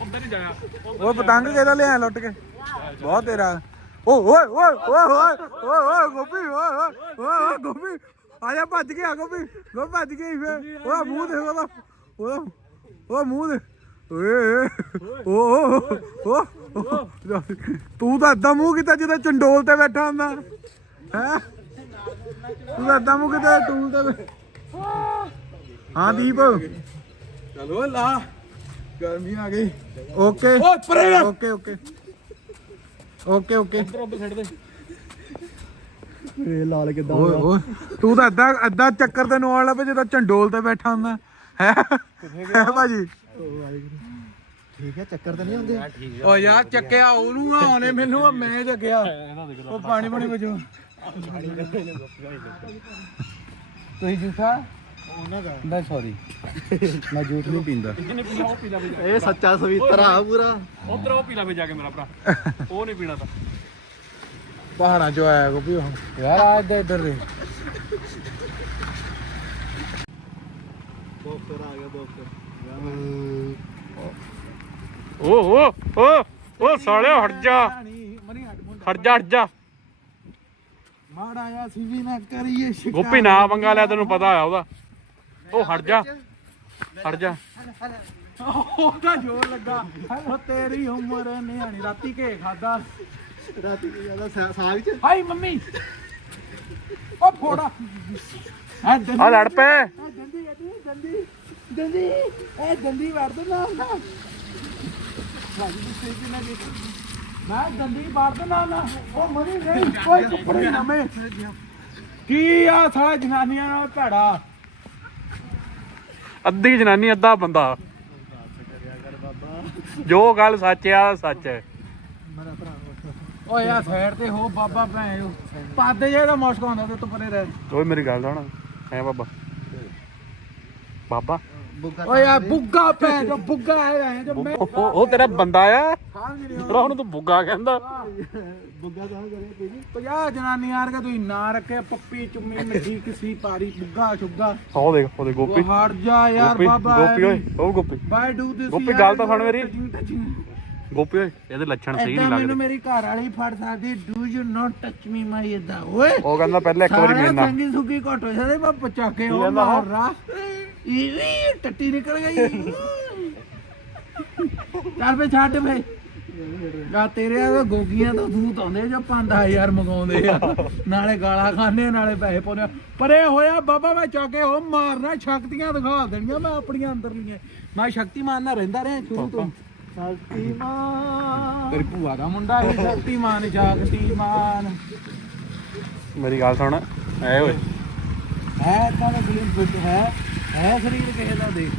ਉੱਧਰ ਨਹੀਂ ਜਾਇਆ ਉਹ ਪਤੰਗ ਕਿਹਦਾ ਲਿਆ ਲੁੱਟ ਕੇ? ਬਹੁਤ ਤੇਰਾ। ਓ ਓਏ ਓਏ ਓਏ ਓਏ ਓਏ ਓਏ ਗੋਪੀ ਓਏ ਓਏ ਓਏ ਓਏ ਗੋਪੀ ਆ ਜਾ ਭੱਜ ਗਿਆ ਗੋਪੀ ਗੋ ਭੱਜ ਗਈ ਫੇ ਉਹ ਮੂੰਹ ਦੇ ਉਹਦਾ ਉਹ ਉਹ ਮੂੰਹ ਦੇ ਓਏ ਓ ਓ ਓ ਤੂੰ ਤਾਂ ਏਦਾਂ ਮੂੰਹ ਕੀਤਾ ਜਿੱਦਾਂ ਚੰਡੋਲ ਤੇ ਬੈਠਾ ਹੁੰਦਾ ਹੈ ਤੂੰ ਤਾਂ ਏਦਾਂ ਮੂੰਹ ਕੀਤਾ ਟੂਲ ਤੇ ਹਾਂ ਦੀਪ ਚਲੋ ਲਾ ਗਰਮੀ ਆ ਗਈ ਓਕੇ ਓਏ ਪਰੇ ਓਕੇ ਓਕੇ। ਇਹ ਲਾਲ ਕਿਦਾਂ ਓਏ ਓਏ ਤੂੰ ਤਾਂ ਅੱਧਾ ਅੱਧਾ ਚੱਕਰ ਤੇ ਨਵਾਲ ਲੱਭੇ ਜਦੋਂ ਚੰਡੋਲ ਤੇ ਬੈਠਾ ਹੁੰਦਾ। ਹੈ? ਹੈ ਭਾਜੀ? ਠੀਕ ਹੈ ਚੱਕਰ ਤਾਂ ਨਹੀਂ ਹੁੰਦੇ ਓ ਯਾਰ ਚੱਕਿਆ ਉਹਨੂੰ ਆ ਉਹਨੇ ਮੈਨੂੰ ਆ ਮੈਂ ਚੱਕਿਆ। ਉਹ ਪਾਣੀ ਪਾਣੀ ਵਜੋ ਤੁਸੀਂ ਜੂਠਾ? ਉਹਨਾਂ ਦਾ। ਮੈਂ ਸੌਰੀ ਮੈਂ ਜੂਠ ਨਹੀਂ ਪੀਂਦਾ। ਇਹ ਸੱਚਾ ਸਵੀਤਰ ਆ ਪੂਰਾ। ਉੱਧਰ ਉਹ ਪੀ ਲਾਵੇ ਜਾ ਕੇ ਮੇਰਾ ਭਰਾ। ਉਹ ਨਹੀਂ ਪੀਣਾ ਤਾਂ। ਪਹਾੜਾਂ ਚੋਂ ਆਇਆ ਗੋਪੀ ਉਹ। ਯਾਰ ਆ ਇੱਧਰ ਇੱਧਰ ਦੇ ਬੋਕਰ ਆ ਗਿਆ ਬੋਕਰ। ਓ ਓ ਓ ਓ ਸਾਲਿਆ ਹਟ ਜਾ। ਹਟ ਜਾ ਹਟ ਜਾ। ਮਾੜਾ ਆ ਸੀ ਵੀ ਨਾ ਕਰੀਏ ਸ਼ਿਕਾਰ ਗੋਪੀ ਨਾ ਪੰਗਾ ਲਿਆ ਤੈਨੂੰ ਪਤਾ ਆ ਉਹਦਾ। ਉਹ ਹਟ ਜਾ। ਹਟ ਜਾ। ਉਹਦਾ ਜੋਰ ਲੱਗਾ। ਉਹ ਤੇਰੀ ਉਮਰ ਨਿਆਣੀ। ਰਾਤੀ ਕੇ ਖਾਦਾ। ਰਾਤੀ ਜ਼ਿਆਦਾ ਸਾਗ ਚ? ਹਾਈ ਮੰਮੀ। ਉਹ ਫੋੜਾ। ਆ ਆ ਲੜ ਪਏ। ਦੰਦੀ ਦੰਦੀ ਦੰਦੀ। ਇਹ ਦੰਦੀ ਵੜ ਦੇ ਨਾ ਨਾ ਮੈਂ ਦੰਦੀ ਵੜ ਦੇ ਨਾ ਨਾ ਉਹ ਮਰੀ ਨਹੀਂ ਕੋਈ ਕੱਪੜੇ ਨਾ ਮੈਂ ਕੀ ਆ ਸਾਲਾ ਜਨਾਨੀਆਂ ਨਾਲ ਭੈੜਾ? ਅੱਧੀ ਜਨਾਨੀ ਅੱਧਾ ਬੰਦਾ। ਜੋ ਗੱਲ ਸੱਚ ਆ ਸੱਚ ਹੈ। ਓਏ ਆ ਸਾਈਡ ਤੇ ਹੋ ਬਾਬਾ ਭੈਣ ਪੱਦ ਜੇ ਦਾ ਮੁਸ਼ਕ ਹੁੰਦਾ ਤੇ ਤੂੰ ਪਰੇ ਰਹਿ। ਓਏ ਮੇਰੀ ਗੱਲ ਸੁਣ। ਐ ਬਾਬਾ। ਬਾਬਾ। ਓਏ ਆ ਬੁੱਗਾ ਭੈਣ ਜੋ ਬੁੱਗਾ ਹੈ ਜੋ ਮੈਂ ਉਹ ਉਹ- ਉਹ ਤੇਰਾ ਬੰਦਾ ਆ? ਜਿਹੜਾ ਉਹਨੂੰ ਤੂੰ ਬੁੱਗਾ ਕਹਿੰਦਾ। ਬੁੱਗਾ ਤਾਂ ਕਰੇ ਤੇਰੀ 50 ਜਨਾਨੀ ਯਾਰ ਕਾ ਤੂੰ ਨਾ ਰੱਖੇ ਪੱਪੀ ਚੁੰਮੀ ਮਿੱਠੀ ਕਿਸੀ ਪਾਰੀ ਬੁੱਗਾ ਸ਼ੁੱਗਾ। ਉਹ ਦੇਖ ਉਹਦੇ ਗੋਪੀ। ਉਹ ਹਟ ਜਾ ਯਾਰ ਗੋਪੀ ਬਾਬਾ ਗੋਪੀ ਓਏ ਉਹ ਗੋਪੀ। ਬਾਈ ਡੂ ਦਿਸ ਗੋਪੀ, ਗੱਲ ਤਾਂ ਸੁਣ ਮੇਰੀ। ਗੋਪੀ ਓਏ ਇਹਦੇ ਲੱਛਣ ਸਹੀ ਨਹੀਂ ਐਦਾਂ ਮੈਨੂੰ ਲੱਗਦੇ। ਮੇਰੀ ਘਰ ਵਾਲੀ ਫੜ ਸਕਦੀ do you not touch me ਮਾਈ ਇਦਾਂ ਓਏ ਉਹ ਕਹਿੰਦਾ ਪਹਿਲਾਂ ਇੱਕ ਵਾਰੀ ਮਿਲਣਾ। ਸੰਗੀ ਸੁਗੀ ਘਟ ਹੋ ਜਾਂਦੇ ਮੈਂ ਪਚਾਕੇ ਉਹ ਕਹਿੰਦਾ? ਮਾਰ ਇਹ ਟੱਟੀ ਨਿਕਲ ਗਈ। ਚੱਲ ਫੇ ਛੱਡ ਫੇ ਗਾ ਤੇਰੇ ਆ ਗੋਗੀਆਂ ਤੋਂ ਦੂਤ ਆਉਂਦੇ ਜੋ 5000 ਮੰਗਾਉਂਦੇ ਆ। ਨਾਲੇ ਗਾਲਾਂ ਖਾਣੇ ਨਾਲੇ ਪੈਸੇ ਪਾਉਂਦੇ ਆ। ਪਰੇ ਹੋਇਆ ਬਾਬਾ ਮੈਂ ਚੌਕੇ ਹੋ ਮਾਰਨਾ ਸ਼ਕਤੀਆਂ ਦਿਖਾ ਦੇਣੀਆਂ ਮੈਂ ਆਪਣੀਆਂ ਅੰਦਰਲੀਆਂ ਮੈਂ ਸ਼ਕਤੀਮਾਨ ਨਾਲ ਰਹਿੰਦਾ ਰਿਹਾ ਸ਼ੁਰੂ ਤੋਂ। ਸ਼ਕਤੀਮਾਨ। ਤੇਰੀ ਭੂਆ ਦਾ ਮੁੰਡਾ ਹੈ ਸ਼ਕਤੀਮਾਨ ਸ਼ਕਤੀਮਾਨ ਮੇਰੀ ਗੱਲ ਸੁਣ ਐ ਓਏ। ਹੈ ਤਾਂ ਗੇਮ ਫਿੱਟ ਹੈ ਹੈ ਸਰੀਰ ਕਿਸੇ ਦਾ ਦੇਖ।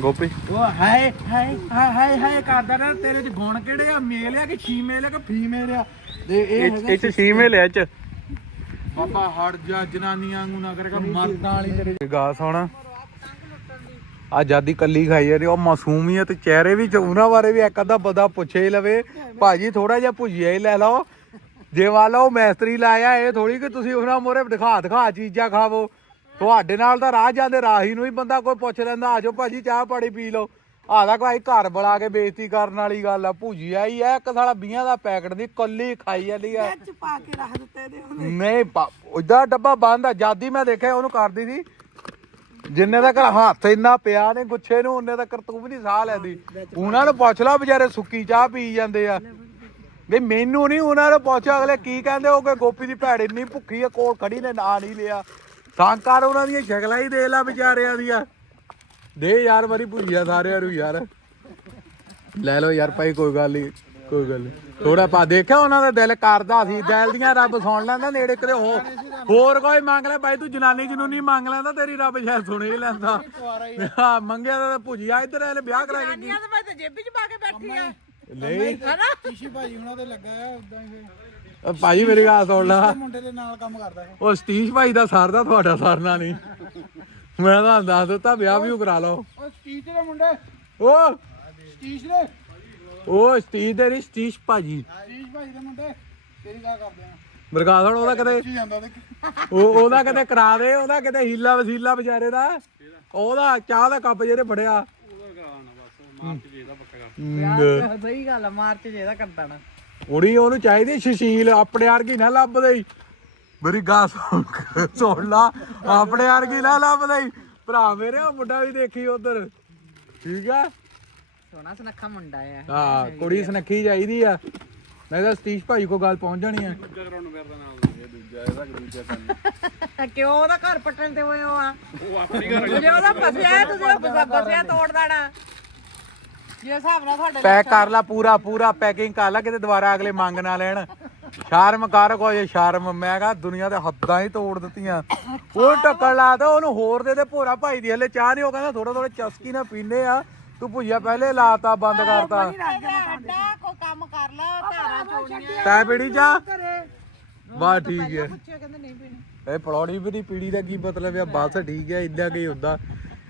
ਗੋਪੀ। ਉਹ ਹਾਏ ਹਾਏ ਹਾਏ ਹਾਏ ਹਾਏ ਕਰਦਾ ਨਾ ਤੇਰੇ ਚ ਗੁਣ ਕਿਹੜੇ ਆ? ਮੇਲ ਆ ਕਿ ਫੀਮੇਲ ਆ ਕਿ ਫੀਮੇਲ ਆ? ਤੇ ਇਹ ਹੈਗਾ ਚ ਛੀਵੇਂ ਲਿਆ ਚ। ਬਾਬਾ ਹਟ ਜਾ ਜਨਾਨੀਆਂ ਨੂੰ ਨਾ ਕਰੇਗਾ ਮਰਦਾਂ ਵਾਲੀ ਤੇਰੇ ਗਾ ਸੁਣ। ਆਜ਼ਾਦੀ ਕੱਲੀ ਖਾਈ ਜਾਂਦੀ ਉਹ ਮਾਸੂਮੀਅਤ ਚਿਹਰੇ ਵੀ ਉਹਨਾਂ ਬਾਰੇ ਵੀ ਇੱਕ ਅੱਧਾ ਬੰਦਾ ਪੁੱਛੇ ਹੀ ਲਵੇ। ਭਾਜੀ ਥੋੜਾ ਜਿਹਾ ਭੁਜੀਆ ਹੀ ਲੈ ਲਓ। ਜੇ ਵਾਲਾ ਉਹ ਮੈਸਤਰੀ ਲਾਇਆ ਇਹ ਥੋੜੀ ਕਿ ਤੁਸੀਂ ਉਹਨਾਂ ਮੋਰੇ ਦਿਖਾ ਦਿਖਾ ਚੀਜ਼ਾਂ ਖਾਵੋ। ਤੁਹਾਡੇ ਨਾਲ ਤਾਂ ਰਾਹ ਜਾਂਦੇ ਰਾਹੀ ਨੂੰ ਹੀ ਬੰਦਾ ਕੋਈ ਪੁੱਛ ਲੈਂਦਾ ਆਜੋ ਭਾਜੀ ਚਾਹ ਪਾਣੀ ਪੀ ਲਓ। ਆਦਾ ਕੋਈ ਘਰ ਬੁਲਾ ਕੇ ਬੇਇੱਜ਼ਤੀ ਕਰਨ ਵਾਲੀ ਗੱਲ ਆ ਭੁਜੀ ਆਈ ਐ ਇੱਕ ਸਾਲਾ 20 ਦਾ ਪੈਕਟ ਦੀ ਕੱਲੀ ਖਾਈ ਜਾਂਦੀ ਆ। ਵਿੱਚ ਪਾ ਕੇ ਰੱਖ ਦਿੱਤੇ ਦੇ ਉਹਨੇ। ਨਹੀਂ ਉਹਦਾ ਡੱਬਾ ਬੰਦ ਆ ਜਾਦੀ ਮੈਂ ਦੇਖਿਆ ਉਹਨੂੰ ਕਰਦੀ ਸੀ। ਜਿੰਨੇ ਤੱਕ ਹੱਥ ਇੰਨਾ ਪਿਆ ਨੇ ਗੁੱਛੇ ਨੂੰ, ਉਹਨੇ ਤੱਕ ਤੂੰ ਵੀ ਨਹੀਂ ਸਾਹ ਲੈਂਦੀ। ਉਹਨਾਂ ਨੂੰ ਪੁੱਛ ਲਾ ਵਿਚਾਰੇ ਸੁੱਕੀ ਚਾਹ ਪੀ ਜਾਂਦੇ ਆ। ਨਹੀਂ ਮੈਨੂੰ ਨਹੀਂ ਉਹਨਾਂ ਨੂੰ ਪੁੱਛ, ਅਗਲੇ ਕੀ ਕਹਿੰਦੇ ਹੋ ਕਿ ਗੋਪੀ ਦੀ ਭੈੜ ਇੰਨੀ ਭੁੱਖੀ ਆ, ਕੋਲ ਖੜੀ ਨੇ, ਨਾਂ ਨਹੀਂ ਲਿਆ। ਸੰਕਾਰ ਉਹਨਾਂ ਦੀਆਂ ਸ਼ਕਲਾਂ ਹੀ ਦੇ ਲਾ ਵਿਚਾਰਿਆਂ ਦੀਆਂ। ਦੇ ਯਾਰ ਵਾਰੀ ਭੁਜੀਆ ਸਾਰਿਆਂ ਨੂੰ ਯਾਰ। ਲੈ ਲਓ ਯਾਰ ਭਾਈ, ਕੋਈ ਗੱਲ ਨਹੀਂ ਕੋਈ ਗੱਲ ਨੀ। ਥੋੜਾ ਪਾ, ਦੇਖਿਆ ਉਹਨਾਂ ਦਾ ਦਿਲ ਕਰਦਾ ਸੀ, ਦਿਲ ਦੀਆਂ ਰੱਬ ਸੁਣ ਲੈਂਦਾ, ਨੇੜੇ ਕਿਤੇ ਹੋ ਹੋਰ ਕੋਈ ਮੰਗ ਲੈ ਭਾਈ ਤੂੰ ਜਨਾਨੀ ਜਨੂਨੀ ਮੰਗ ਲੈਂਦਾ ਤੇਰੀ ਰੱਬ ਸ਼ਾਇਦ ਸੁਣ ਹੀ ਲੈਂਦਾ। ਹਾਂ ਮੰਗਿਆ ਤਾਂ ਭੁਜੀਆ ਇੱਧਰ ਇਹਨੇ ਵਿਆਹ ਕਰਾ ਕੇ ਕੀ ਤਾਂ ਮੈਂ ਤਾਂ ਜੇਬੀ ਚ ਪਾ ਕੇ ਬੈਠੀ ਆ। ਨਹੀਂ। ਟੀਸ਼ੀ ਭਾਜੀ ਉਹਨਾਂ ਦੇ ਲੱਗਾ ਆ ਉਦਾਂ ਹੀ ਅ ਭਾਈ ਮੇਰੀ ਗੱਲ ਸੁਣ ਲਾ। ਮੁੰਡੇ ਦੇ ਨਾਲ ਕੰਮ ਕਰਦਾ ਹੈ ਉਹ ਸਤੀਸ਼ ਭਾਈ ਦਾ ਸਰਦਾ ਤੁਹਾਡਾ ਸਰਨਾ ਨਹੀਂ। ਮੈਂ ਤਾਂ ਦੱਸ ਦਿੱਤਾ ਵਿਆਹ ਵੀ ਕਰਾ ਲਓ। ਉਹ ਸਟੀਚ ਦੇ ਮੁੰਡੇ ਉਹ? ਸਟੀਚ ਦੇ ਉਹ ਸਤੀਸ਼ ਦੇ ਨਹੀਂ ਸਤੀਸ਼ ਭਾਜੀ। ਸਟੀਚ ਭਾਜੀ ਦੇ ਮੁੰਡੇ ਤੇਰੀ ਗੱਲ ਕਰਦੇ ਆ। ਬਰਗਾ ਹੁਣ ਉਹਦਾ ਕਦੇ ਕੀ ਜਾਂਦਾ ਤੇ ਉਹ ਉਹਦਾ ਕਿਤੇ ਕਰਾ ਦੇ ਉਹਦਾ ਕਿਤੇ ਹੀਲਾ ਵਸੀਲਾ ਵਿਚਾਰੇ ਦਾ। ਉਹਦਾ ਚਾਹ ਦਾ ਕੱਪ ਜਿਹੜੇ ਫੜਿਆ। ਸਹੀ ਗੱਲ ਆ ਮਾਰਚ ਜਿਹਦਾ ਕਰ ਦੇਣਾ। ਉੜੀ ਉਹਨੂੰ ਚਾਹੀਦੀ ਸ਼ਸ਼ੀਲ ਆਪਣੇ ਵਰਗੀ ਨਾ ਲੱਭਦੇ ਈ। ਮੇਰੀ ਗੱਲ ਸੁਣ ਲਾ ਆਪਣੇ ਵਰਗੀ ਨਾ ਲੱਭਦੇ ਈ। ਭਰਾ ਮੇਰੇ ਉਹ ਮੁੰਡਾ ਵੀ ਦੇਖੀ ਉਧਰ। ਠੀਕ ਆ? ਸੋਹਣਾ ਸੁਨੱਖਾ ਮੁੰਡਾ ਆ। ਹਾਂ ਕੁੜੀ ਸੁਨੱਖੀ ਚਾਹੀਦੀ ਆ। ਨਹੀਂ ਤਾਂ ਸਤੀਸ਼ ਭਾਈ ਕੋ ਗੱਲ ਪਹੁੰਚ ਜਾਣੀ ਆ। ਕਿਉਂ ਉਹਦਾ ਘਰ ਪੱਟਣ ਤੇ ਹੋਏ ਹੋ ਆ। ਉਹ ਆਪਣੀ ਘਰ ਜੇ ਉਹਦਾ ਫਸਿਆ ਤੁਸੀਂ ਉਹ ਫਸਿਆ ਤੋੜ ਦੇਣਾ। ਜੇ ਹਿਸਾਬ ਨਾਲ ਤੁਹਾਡੇ ਪੈਕ ਕਰ ਲਾ ਪੂਰਾ ਪੂਰਾ ਪੈਕਿੰਗ ਕਰ ਲਾ ਕਿਤੇ ਦੁਬਾਰਾ ਅਗਲੇ ਮੰਗ ਨਾ ਲੈਣ। ਸ਼ਰਮ ਕਰ ਕੋਈ ਸ਼ਰਮ। ਮੈਂ ਕਹਾ ਦੁਨੀਆ ਦੇ ਹੱਦਾਂ ਹੀ ਤੋੜ ਦਿੱਤੀਆਂ। ਉਹ ਟੱਕਰ ਲਾ ਤਾ ਉਹਨੂੰ ਹੋਰ ਦੇ ਦੇ ਭੋਰਾ ਭਾਈ ਦੀ ਹਲੇ ਚਾਹ ਨਹੀਂ ਉਹ ਕਹਿੰਦਾ ਥੋੜਾ ਥੋੜਾ ਚਸਕੀ ਨਾ ਪੀਨੇ ਆ। ਤੂੰ ਭੁਜੀਆ ਪਹਿਲੇ ਲਾਤਾ ਬੰਦ ਕਰਤਾ। ਅੱਡਾ ਕੋ ਕੰਮ ਕਰ ਲਾ ਧਾਰਾਂ ਚੋਣੀਆਂ ਤੈ ਪੀੜੀ ਜਾ। ਬਾ ਠੀਕ ਹੈ। ਪੁੱਛਿਆ ਕਹਿੰਦੇ ਨਹੀਂ ਪੀਣੀ। ਇਹ ਪੜੌੜੀ ਵੀ ਨਹੀਂ ਪੀੜੀ ਦਾ ਕੀ ਮਤਲਬ ਆ ਬਸ ਠੀਕ ਹੈ ਇੰਨਾ ਕੀ ਹੁੰਦਾ।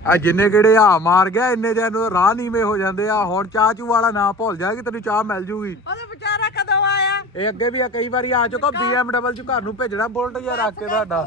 ਆ ਜਿੰਨੇ ਕਿਹੜੇ ਆ ਮਾਰ ਗਿਆ ਇੰਨੇ ਜਨ ਨੂੰ ਰਾਹ ਨੀਵੇਂ ਹੋ ਜਾਂਦੇ ਆ। ਹੁਣ ਚਾਹ ਚੂ ਵਾਲਾ ਨਾ ਭੁੱਲ ਜਾ ਕਿ ਤੈਨੂੰ ਚਾਹ ਮਿਲ ਜੂਗੀ। ਉਹਦੇ ਵਿਚਾਰਾ ਕਦੋਂ ਆਇਆ? ਇਹ ਅੱਗੇ ਵੀ ਆ ਕਈ ਵਾਰੀ ਆ ਚੁੱਕਾ BMW ਚ ਘਰ ਨੂੰ ਭੇਜਣਾ ਬੁਲਟ ਜਾਂ ਰੱਖ ਕੇ ਤੁਹਾਡਾ।